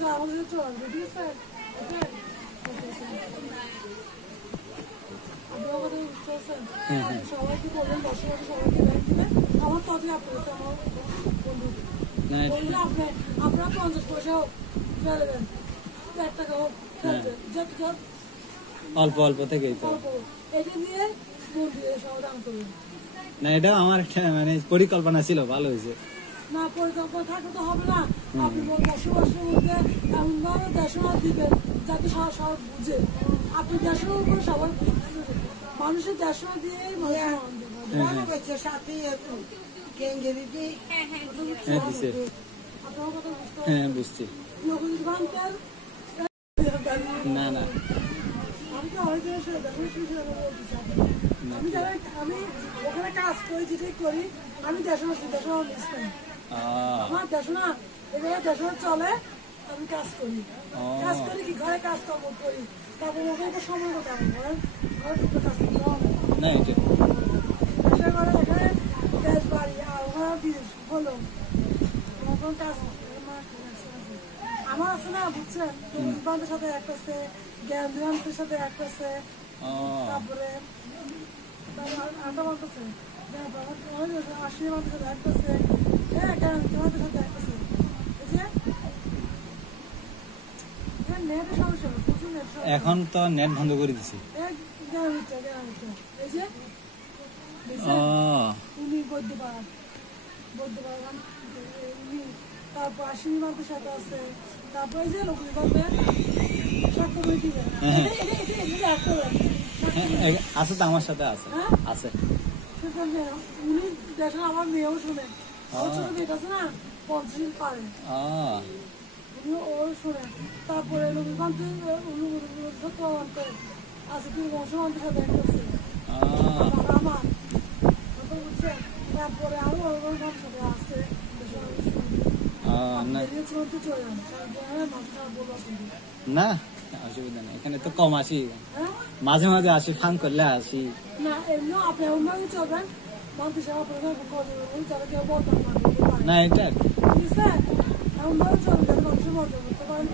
যা আমাদের চলবে ঠিক আছে আপনার কথা বুঝতে পারছেন সবাইকে বলবেন বসবাসে সবাইকে ব্যাংক দিবেন আমার ততই আপনার আমার বন্ধু বললে আপনার 50 পয়সা হোক ফেলবেন 1 টাকা হোক ফেলবেন যত যত অল্প অল্প থেকেই তো এটা দিয়ে মন দিয়ে সব দান করবেন না এটা আমার একটা মানে পরিকল্পনা ছিল ভালো হয়েছে না পরিকল্পনা থাকলে তো হবে না আপনি বসবাসের মধ্যে এমনভাবে দেশনা দিবেন যাতে সব বুঝে আপনি দেশের উপর সবাই মানুষের দেশনা দিয়ে সাথে হ্যাঁ বুঝছি না না আমি ওখানে কাজ করি যেটাই করি আমি দেশনা আমার দেশনা এগুলো দেশনা চলে আমি কাজ করি কি ঘরে কাজ কর্ম করি তারপর ওখানে সময় কথা ঘরে কাজ করতে হবে না এটা এখানে দেশ বাড়ি আর ওখানে বিদেশ হলো আমার কাজ আমার আছে না বুঝছেন বান্ধবের সাথে একটা আছে জ্ঞানের সাথে একটা আছে তারপরে আটা বান্ধছে আশির বান্ধবের সাথে একটা আছে হ্যাঁ জ্ঞান তোমাদের সাথে একটা আছে এখন তো নেট বন্ধ করে দিছি উনি বলতে পারেন তারপর আশির বান্ধবের সাথে আছে তারপরে যে লোক আছে তো আমার সাথে আছে আছে উনি দেখেন আমার মেয়েও শুনে মেয়েটা আছে না 50 পারে ওর শুনে তারপরে আছে কি বংশমান্তের সাথে একটা আমার বুঝছেন তারপরে আরো সাথে আছে না অসুবিধা নেই এখানে তো কম আসি মাঝে মাঝে আসি ফান করলে আসি না এমনি আপনি এমনভাবে চলবেন না এটা এমনভাবে চলবেন মানুষের মতো করতে পারেন